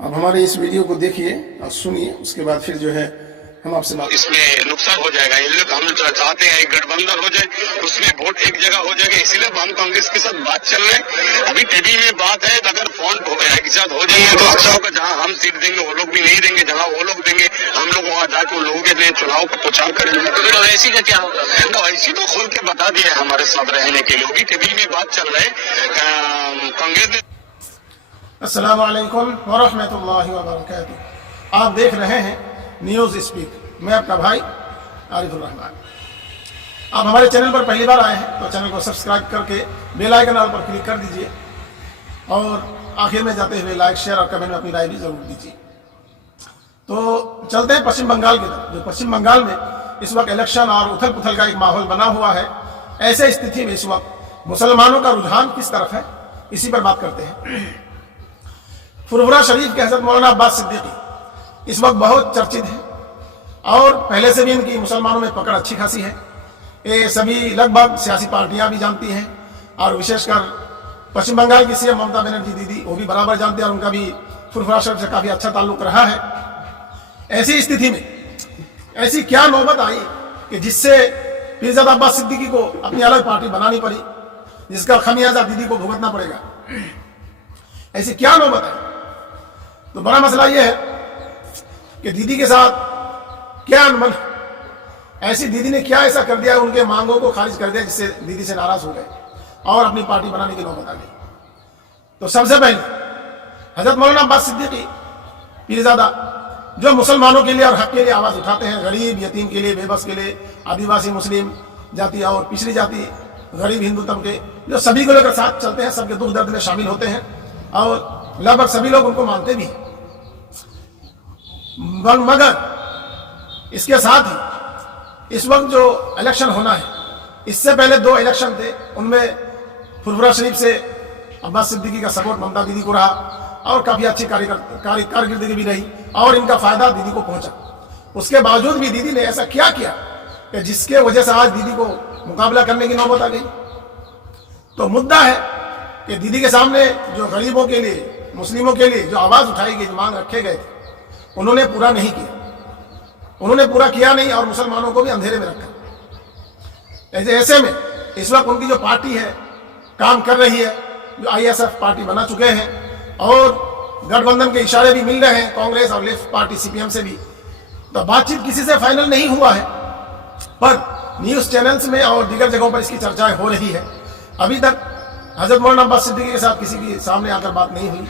अब हमारे इस वीडियो को देखिए और सुनिए, उसके बाद फिर जो है हम आपसे बात। इसमें नुकसान हो जाएगा। ये लोग हम चाहते हैं एक गठबंधन हो जाए, उसमें वोट एक जगह हो जाएगा, इसीलिए हम कांग्रेस के साथ बात चल रहे हैं। अभी टीवी में बात है, तो अगर फोन एक साथ हो जाएंगे तो अच्छा होगा। जहां हम सीट देंगे वो लोग भी नहीं देंगे, जहां वो लोग देंगे हम लोग वहां जाके उन लोगों के लिए चुनाव का प्रचार करेंगे। तो ऐसी का क्या होगा? तो ऐसी तो खुल के बता दिया है हमारे साथ रहने के लिए। टीवी में बात चल रहा है कांग्रेस ने। अस्सलाम वालेकुम वरहमतुल्लाहि वबरकातुहू। आप देख रहे हैं न्यूज़ स्पीक, मैं आपका भाई आरिफुर रहमान। आप हमारे चैनल पर पहली बार आए हैं तो चैनल को सब्सक्राइब करके बेल आइकन ऑल पर क्लिक कर दीजिए और आखिर में जाते हुए लाइक शेयर और कमेंट में अपनी राय भी जरूर दीजिए। तो चलते हैं पश्चिम बंगाल की तरफ। जो पश्चिम बंगाल में इस वक्त इलेक्शन और उथल पुथल का एक माहौल बना हुआ है, ऐसे स्थिति में इस वक्त मुसलमानों का रुझान किस तरफ है, इसी पर बात करते हैं। फुरफुरा शरीफ के हज़रत मौलाना अब्बास सिद्दीकी इस वक्त बहुत चर्चित है और पहले से भी इनकी मुसलमानों में पकड़ अच्छी खासी है। ये सभी लगभग सियासी पार्टियां भी जानती हैं और विशेषकर पश्चिम बंगाल की सीएम ममता बनर्जी दीदी वो भी बराबर जानते हैं और उनका भी फुरफुरा शरीफ से काफ़ी अच्छा ताल्लुक रहा है। ऐसी स्थिति में ऐसी क्या नौबत आई कि जिससे पीरजादा अब्बास सिद्दीकी को अपनी अलग पार्टी बनानी पड़ी, जिसका खमियाजा दीदी को भुगतना पड़ेगा। ऐसी क्या नौबत है? तो बड़ा मसला यह है कि दीदी के साथ क्या अनबन, ऐसी दीदी ने क्या ऐसा कर दिया, उनके मांगों को खारिज कर दिया जिससे दीदी से नाराज हो गए और अपनी पार्टी बनाने की नौबत आ गई। तो सबसे पहले हजरत मौलाना अब्बास सिद्दीकी पीरजादा जो मुसलमानों के लिए और हक के लिए आवाज उठाते हैं, गरीब यतीम के लिए, बेबस के लिए, आदिवासी मुस्लिम जाति और पिछड़ी जाति, गरीब हिंदू तबके, जो सभी को लेकर साथ चलते हैं, सबके दुख दर्द में शामिल होते हैं और लगभग सभी लोग उनको मानते भी हैं। मगर इसके साथ ही इस वक्त जो इलेक्शन होना है, इससे पहले 2 इलेक्शन थे, उनमें फुरफुरा शरीफ से अब्बास सिद्दीकी का सपोर्ट ममता दीदी को रहा और काफी अच्छी कारकर्दगी भी रही और इनका फायदा दीदी को पहुंचा। उसके बावजूद भी दीदी ने ऐसा क्या किया कि जिसके वजह से आज दीदी को मुकाबला करने की नौबत आ गई। तो मुद्दा है कि दीदी के सामने जो गरीबों के लिए, मुस्लिमों के लिए जो आवाज उठाई गई, मांग रखे गए थे, उन्होंने पूरा नहीं किया। उन्होंने पूरा किया नहीं और मुसलमानों को भी अंधेरे में रखा। ऐसे में इस वक्त उनकी जो पार्टी है काम कर रही है, जो आईएसएफ पार्टी बना चुके हैं और गठबंधन के इशारे भी मिल रहे हैं कांग्रेस और लेफ्ट पार्टी सीपीएम से भी। तो बातचीत किसी से फाइनल नहीं हुआ है, पर न्यूज चैनल्स में और दीगर जगहों पर इसकी चर्चाएं हो रही है। अभी तक हजरत मौलाना अब्बास सिद्दीकी के साथ किसी के सामने आकर बात नहीं हुई।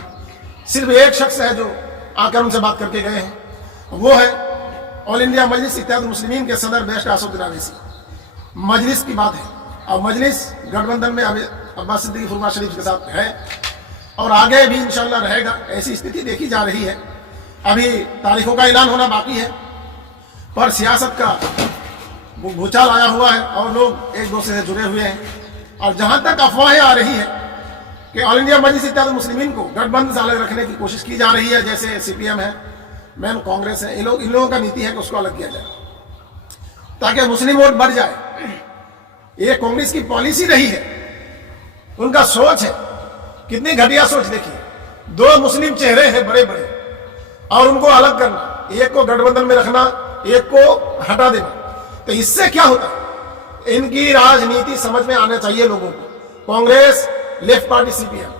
सिर्फ एक शख्स है जो आकर उनसे बात करके गए हैं, वो है ऑल इंडिया मजलिस इत्तेहाद मुस्लिमीन के सदर बैरिस्टर असदुद्दीन ओवैसी। मजलिस की बात है और मजलिस गठबंधन में अब्बास सिद्दीकी फुरफुरा शरीफ के साथ है और आगे भी इंशाल्लाह रहेगा। ऐसी स्थिति देखी जा रही है। अभी तारीखों का ऐलान होना बाकी है, पर सियासत का भूचाल आया हुआ है और लोग एक दूसरे से जुड़े हुए हैं। और जहां तक अफवाहें आ रही है कि ऑल इंडिया मजलिस इत्तेहाद मुस्लिमीन को गठबंधन से अलग रखने की कोशिश की जा रही है, जैसे सीपीएम है, मैन कांग्रेस है, इन लोगों का नीति है कि उसको अलग किया जाए ताकि मुस्लिम वोट बढ़ जाए। ये कांग्रेस की पॉलिसी रही है, उनका सोच है। कितनी घटिया सोच देखिए, 2 मुस्लिम चेहरे हैं बड़े बड़े और उनको अलग करना, एक को गठबंधन में रखना, एक को हटा देना। तो इससे क्या होता है? इनकी राजनीति समझ में आना चाहिए लोगों को। कांग्रेस, लेफ्ट पार्टी, सीपीएम,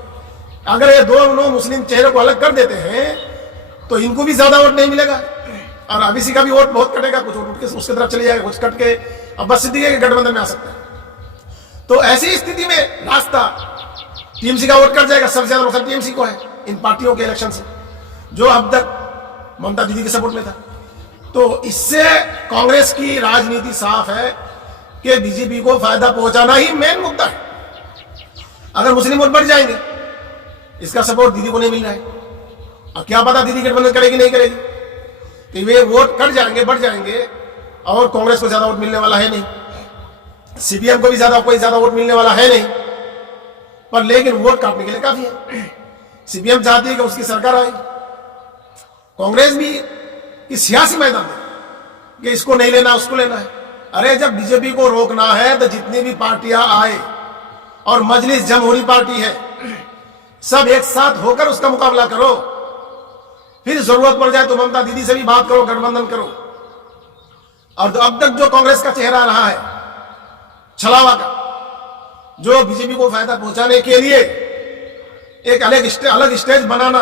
अगर ये 2 मुस्लिम चेहरे को अलग कर देते हैं तो इनको भी ज्यादा वोट नहीं मिलेगा और ओबीसी का भी वोट बहुत कटेगा। कुछ वोट उसकी तरफ चले जाएगा, कुछ कट के अब्बास सिद्दीकी के गठबंधन में आ सकता है। तो ऐसी स्थिति में रास्ता टीएमसी का वोट कट जाएगा। सबसे ज्यादा नुकसान टीएमसी को है इन पार्टियों के इलेक्शन से, जो अब तक ममता दीदी के सपोर्ट में था। तो इससे कांग्रेस की राजनीति साफ है कि बीजेपी को फायदा पहुंचाना ही मेन मुद्दा है। अगर मुस्लिम वोट बढ़ जाएंगे, इसका सपोर्ट दीदी को नहीं मिल रहा है, अब क्या पता दीदी गठबंधन करेगी नहीं करेगी। तो वे वोट कट जाएंगे, बढ़ जाएंगे और कांग्रेस को ज्यादा वोट मिलने वाला है नहीं, सीपीएम को भी कोई ज्यादा वोट मिलने वाला है नहीं, पर लेकिन वोट काटने के लिए काफी है। सीपीएम चाहती है कि उसकी सरकार आए, कांग्रेस भी इस सियासी मैदान में कि इसको नहीं लेना, उसको लेना है। अरे जब बीजेपी को रोकना है तो जितनी भी पार्टियां आए और मजलिस जमहूरी पार्टी है, सब एक साथ होकर उसका मुकाबला करो। फिर जरूरत पड़ जाए तो ममता दीदी से भी बात करो, गठबंधन करो। और अब तक जो कांग्रेस का चेहरा रहा है छलावा का, जो बीजेपी को फायदा पहुंचाने के लिए एक अलग स्टेज बनाना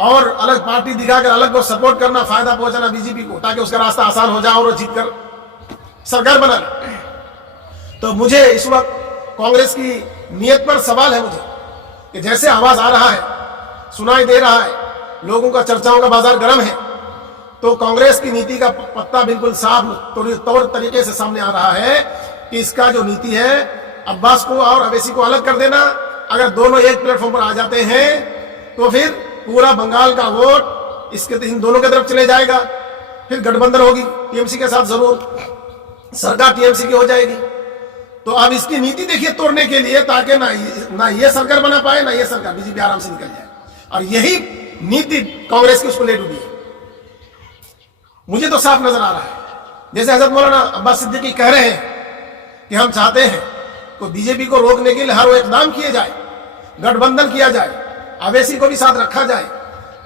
और अलग पार्टी दिखाकर अलग को सपोर्ट करना, फायदा पहुंचाना बीजेपी को, ताकि उसका रास्ता आसान हो जाए और वो जीतकर सरकार बना ले। तो मुझे इस वक्त कांग्रेस की नीयत पर सवाल है मुझे, कि जैसे आवाज आ रहा है, सुनाई दे रहा है, लोगों का चर्चाओं का बाजार गर्म है, तो कांग्रेस की नीति का पत्ता बिल्कुल साफ तौर तरीके से सामने आ रहा है कि इसका जो नीति है अब्बास को और अवैसी को अलग कर देना। अगर दोनों एक प्लेटफॉर्म पर आ जाते हैं तो फिर पूरा बंगाल का वोट इन दोनों की तरफ चले जाएगा। फिर गठबंधन होगी टीएमसी के साथ, जरूर सरकार टीएमसी की हो जाएगी। तो अब इसकी नीति देखिए तोड़ने के लिए, ताकि ना ये सरकार बना पाए ना ये सरकार, बीजेपी आराम से निकल जाए। और यही नीति कांग्रेस की उसको ले डूबी है। मुझे तो साफ नजर आ रहा है, जैसे हजरत मौलाना अब्बास सिद्दीकी कह रहे हैं कि हम चाहते हैं कि बीजेपी को रोकने के लिए हर वो इकदाम किए जाए, गठबंधन किया जाए, अवैसी को भी साथ रखा जाए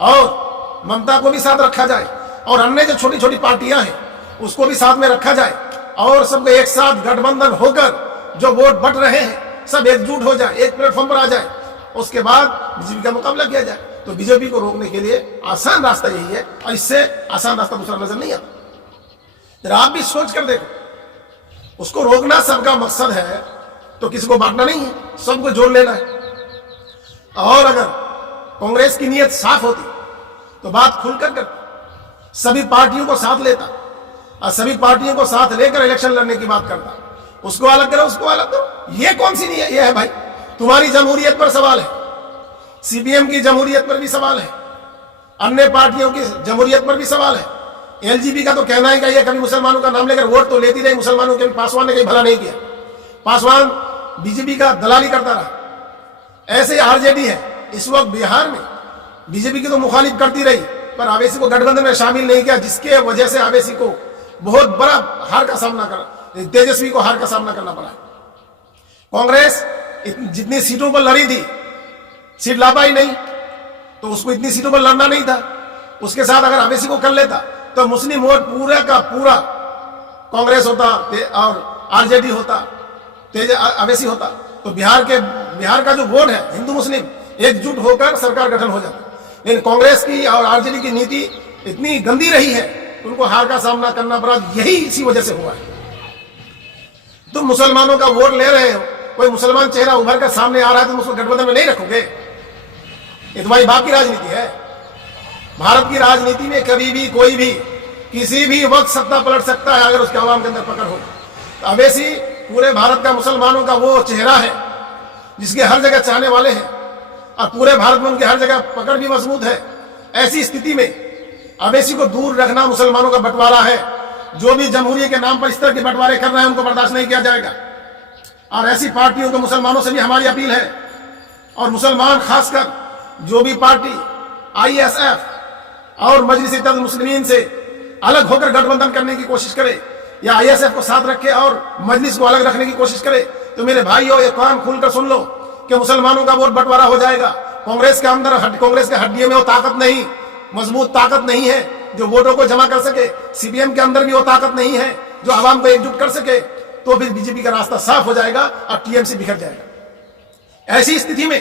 और ममता को भी साथ रखा जाए, और अन्य जो छोटी छोटी पार्टियां हैं उसको भी साथ में रखा जाए, और सबको एक साथ गठबंधन होकर जो वोट बट रहे हैं सब एकजुट हो जाए, एक प्लेटफॉर्म पर आ जाए, उसके बाद बीजेपी का मुकाबला किया जाए। तो बीजेपी को रोकने के लिए आसान रास्ता यही है, और इससे आसान रास्ता दूसरा नजर नहीं आता। जरा आप भी सोच कर देखो, उसको रोकना सबका मकसद है तो किसी को बांटना नहीं है, सबको जोड़ लेना है। और अगर कांग्रेस की नीयत साफ होती तो बात खुलकर करती, सभी पार्टियों को साथ लेता और सभी पार्टियों को साथ लेकर इलेक्शन लड़ने की बात करता। उसको अलग करो, उसको अलग करो, ये कौन सी नीयत? ये है भाई, तुम्हारी जमहूरियत पर सवाल है, सीपीएम की जमहूरियत पर भी सवाल है, अन्य पार्टियों की जमहूरियत पर भी सवाल है। एलजीबी का तो कहना है कि ये कभी मुसलमानों का नाम लेकर वोट तो लेती रही, मुसलमानों के पासवान ने कहीं भला नहीं किया, पासवान बीजेपी का दलाली करता रहा। ऐसे आरजेडी है इस वक्त बिहार में, बीजेपी की तो मुखालिफ करती रही पर अवैसी को गठबंधन में शामिल नहीं किया, जिसके वजह से अवैसी को बहुत बड़ा हार का सामना करना, तेजस्वी को हार का सामना करना पड़ा। कांग्रेस जितनी सीटों पर लड़ी थी, सीट ला पाई नहीं, तो उसको इतनी सीटों पर लड़ना नहीं था। उसके साथ अगर अवैसी को कर लेता तो मुस्लिम वोट पूरा का पूरा कांग्रेस होता और आरजेडी होता, अवैसी होता, तो बिहार का जो वोट है हिंदू मुस्लिम एकजुट होकर सरकार गठन हो जाता। लेकिन कांग्रेस की और आरजेडी की नीति इतनी गंदी रही है, उनको हार का सामना करना पड़ा। यही इसी वजह से हुआ है। तुम मुसलमानों का वोट ले रहे हो, कोई मुसलमान चेहरा उभर कर सामने आ रहा है, तुम उसको गठबंधन में नहीं रखोगे? ये तुम्हारी बाप की राजनीति है। भारत की राजनीति में कभी भी कोई भी किसी भी वक्त सत्ता पलट सकता है अगर उसके आवाम के अंदर पकड़ हो। तो अवैसी पूरे भारत का मुसलमानों का वो चेहरा है जिसके हर जगह चाहने वाले हैं, और पूरे भारत में उनकी हर जगह पकड़ भी मजबूत है। ऐसी स्थिति में अवैसी को दूर रखना मुसलमानों का बंटवारा है। जो भी जमहूरियत के नाम पर इस तरह के बंटवारे कर रहे हैं उनको बर्दाश्त नहीं किया जाएगा। और ऐसी पार्टियों को मुसलमानों से भी हमारी अपील है, और मुसलमान खासकर जो भी पार्टी आईएसएफ और मजलिस इत्तेहाद मुस्लिमीन से अलग होकर गठबंधन करने की कोशिश करे, या आईएसएफ को साथ रखे और मजलिस को अलग रखने की कोशिश करे, तो मेरे भाइयों ये कान खुलकर सुन लो कि मुसलमानों का वोट बंटवारा हो जाएगा। कांग्रेस के अंदर कांग्रेस के हड्डियों में वो ताकत नहीं, मजबूत ताकत नहीं है जो वोटों को जमा कर सके। सीपीएम के अंदर भी वो ताकत नहीं है जो आवाम को एकजुट कर सके। तो फिर बीजेपी का रास्ता साफ हो जाएगा और टीएमसी बिखर जाएगा। ऐसी स्थिति में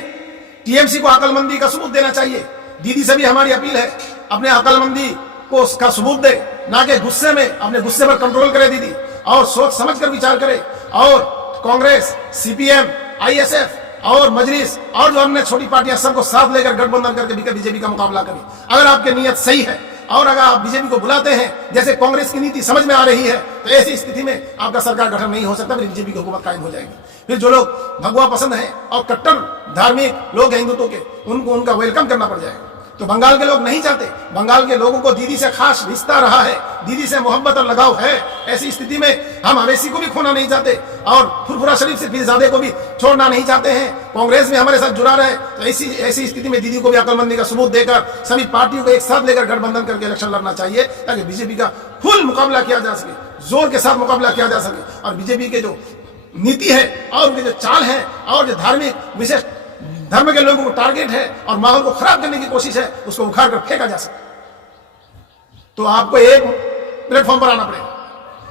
टीएमसी को अकलमंदी का सबूत देना चाहिए। दीदी से भी हमारी अपील है, अपने अकलमंदी को उसका सबूत दे, ना कि गुस्से में, अपने गुस्से पर कंट्रोल करे दीदी, और सोच समझ कर विचार करे, और कांग्रेस, सीपीएम, आईएसएफ और मजलिस और जो अन्य छोटी पार्टियां सबको साथ लेकर गठबंधन करके बीजेपी का मुकाबला करें। अगर आपकी नीयत सही है और अगर आप बीजेपी को बुलाते हैं जैसे कांग्रेस की नीति समझ में आ रही है, तो ऐसी स्थिति में आपका सरकार गठन नहीं हो सकता, फिर बीजेपी की हुकूमत कायम हो जाएगी। फिर जो लोग भगवा पसंद है और कट्टर धार्मिक लोग हैं हिंदुत्व के, उनको उनका वेलकम करना पड़ जाएगा। तो बंगाल के लोग नहीं चाहते, बंगाल के लोगों को दीदी से खास रिश्ता रहा है, दीदी से मोहब्बत और लगाव है। ऐसी स्थिति में हम अवैसी को भी खोना नहीं चाहते और फुरफुरा शरीफ से पीरजादे को भी छोड़ना नहीं चाहते हैं। कांग्रेस में हमारे साथ जुड़ा रहे, तो ऐसी स्थिति में दीदी को भी अकलमंदी का सबूत देकर सभी पार्टियों को एक साथ लेकर गठबंधन करके इलेक्शन लड़ना चाहिए, ताकि बीजेपी का फुल मुकाबला किया जा सके, जोर के साथ मुकाबला किया जा सके। और बीजेपी के जो नीति है और उनकी जो चाल है और जो धार्मिक विशेष धर्म के लोगों को टारगेट है और माहौल को खराब करने की कोशिश है, उसको उखाड़ कर फेंका जा सकता है। तो आपको एक प्लेटफॉर्म पर आना पड़ेगा।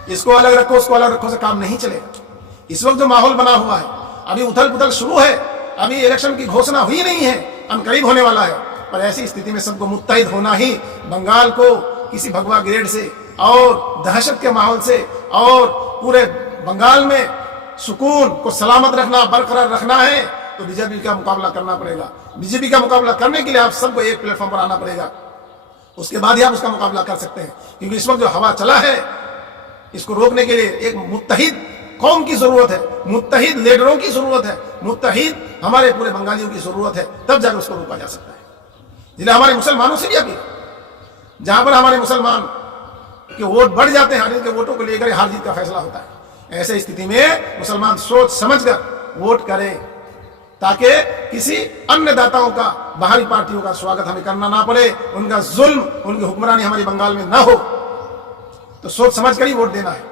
इसको अलग रखो उसको अलग रखो से काम नहीं चलेगा। इस वक्त जो माहौल बना हुआ है, अभी उथल पुथल शुरू है, अभी इलेक्शन की घोषणा हुई नहीं है, अनकरीब होने वाला है, पर ऐसी स्थिति में सबको मुत्तहिद होना ही बंगाल को किसी भगवा ग्रेड से और दहशत के माहौल से और पूरे बंगाल में सुकून को सलामत रखना, बरकरार रखना है, तो बीजेपी का मुकाबला करना पड़ेगा। बीजेपी का मुकाबला करने के लिए आप सबको एक प्लेटफॉर्म पर आना पड़ेगा, उसके बाद ही आप उसका मुकाबला कर सकते हैं। क्योंकि इस वक्त जो हवा चला है, इसको रोकने के लिए एक मुत्तहिद कौम की जरूरत है, मुत्तहिद लीडरों की जरूरत है, मुत्तहिद हमारे पूरे बंगालियों की जरूरत है, तब जाकर उसको रोका जा सकता है। जिन्हें हमारे मुसलमानों से भी अपील, जहां पर हमारे मुसलमान के वोट बढ़ जाते हैं, इनके वोटों को लेकर हार जीत का फैसला होता है, ऐसे स्थिति में मुसलमान सोच समझकर वोट करें, ताकि किसी अन्य दाताओं का, बाहरी पार्टियों का स्वागत हमें करना ना पड़े, उनका जुल्म, उनकी हुक्मरानी हमारी बंगाल में ना हो। तो सोच समझ कर ही वोट देना है।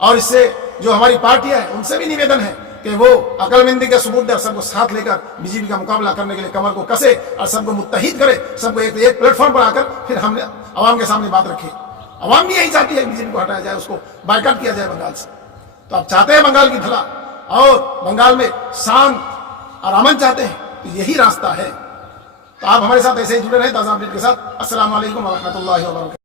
और इससे जो हमारी पार्टियां हैं उनसे भी निवेदन है कि वो अकलमंदी के सबूत दे, सबको साथ लेकर बीजेपी का मुकाबला करने के लिए कमर को कसे और सबको मुत्तहिद करे, सबको एक प्लेटफॉर्म पर आकर फिर हमने अवाम के सामने बात रखी। अवाम भी यही चाहती है बीजेपी को हटाया जाए, उसको बायकॉट किया जाए बंगाल से। तो आप चाहते हैं बंगाल की भला और बंगाल में शांत और अमन चाहते हैं, तो यही रास्ता है। तो आप हमारे साथ ऐसे ही जुड़े रहे ताज़ा अपडेट के साथ। अस्सलाम वालेकुम व रहमतुल्लाहि व बरकातहू।